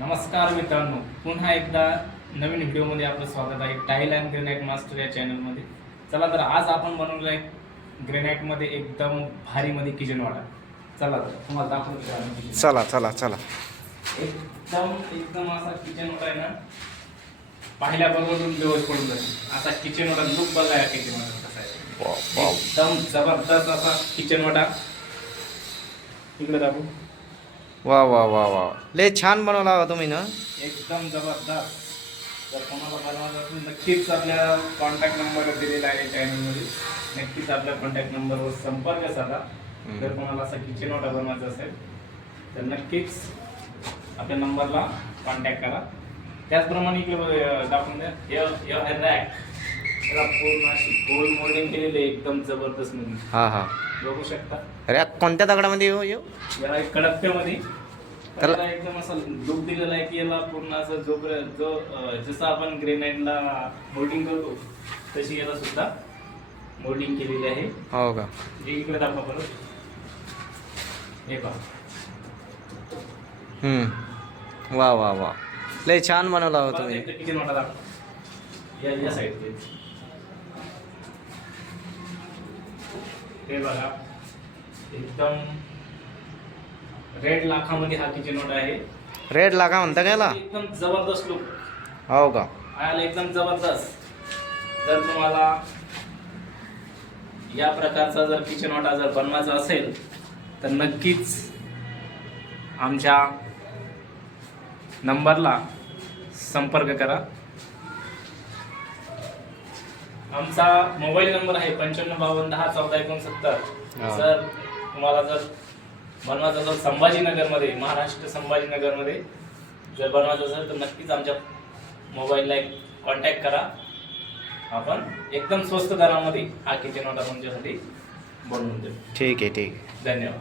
नमस्कार मित्रांनो, पुन्हा एकदा नवीन व्हिडिओमध्ये आपलं स्वागत आहे टाईल अँड ग्रेनाइट मास्टर या चॅनलमध्ये. चला तर आज आपण बनवलं आहे ग्रेनाइटमध्ये एकदम भारीमध्ये किचन वाटा. चला तर तुम्हाला दाखवतो. चला चला चला एकदम एकदम असा किचन वाटा आहे ना, पाहिल्याबरोबर दिवस पडून जाईल असा किचन वाटा. लुक बघा या किचन वाटा कसा आहे. एकदम जबरदस्त असा किचन वाटा. इकडे दाखवू. वा वा वा वा लय छान बनवला हो तुम्ही ना. एकदम जबरदस्त. जर कोणाला बनवायचं असेल नक्कीच आपल्या कॉन्टॅक्ट नंबर दिलेला आहे चॅनलमध्ये. नक्कीच आपल्या कॉन्टॅक्ट नंबरवर संपर्क साधा. जर कोणाला असा किचन वाटा बनवायचा असेल तर नक्कीच आपल्या नंबरला कॉन्टॅक्ट करा. त्याचप्रमाणे इकडे दाखवून द्या रॅक. त्याला पूर्ण अशी गोल मोल्डिंग केलेली आहे एकदम जबरदस्त म्हणून. हा हा बघू शकता. अरे कोणत्या दगडामध्ये येऊ येऊ याला एक कडप्प्यामध्ये त्याला एकदम असं लुक दिलेला आहे की याला पूर्ण असं जो जसं आपण ग्रेनाइटला मोल्डिंग करतो तशी याला सुद्धा मोल्डिंग केलेली आहे. हो का. जे इकडे दाखवा परत. हे पहा. वा वा वा लय छान बनवला हो तुम्ही. किचन वाटा दाखवा या साईडचे. हे बघा एकदम रेड लाखामध्ये हा किचन वाटा आहे. रेड लागा म्हणता का याला. एकदम जबरदस्त लुक. हो का. आला एकदम जबरदस्त. जर तुम्हाला या प्रकारचा जर किचन वाटा जर बनवायचा असेल तर नक्कीच आमच्या नंबरला संपर्क करा. आमचा मोबाईल नंबर आहे 9552101469. जर तुम्हाला जर बनवायचं असेल संभाजीनगरमध्ये, महाराष्ट्र संभाजीनगरमध्ये जर बनवायचं असेल तर नक्कीच आमच्या मोबाईलला एक कॉन्टॅक्ट करा. आपण एकदम स्वस्त दरामध्ये हा किचन वाटा तुमच्यासाठी बनवून देऊ. ठीक आहे ठीक आहे. धन्यवाद.